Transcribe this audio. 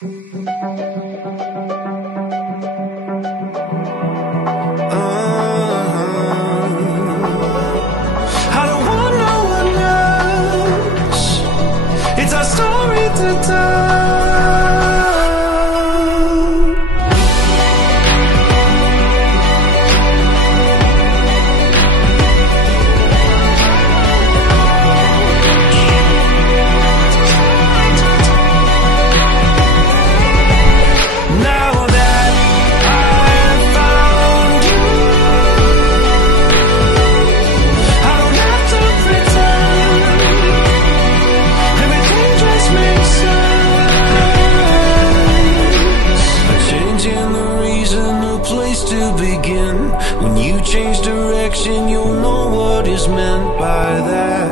I don't want no one else. It's our story to tell. When you change direction, you'll know what is meant by that.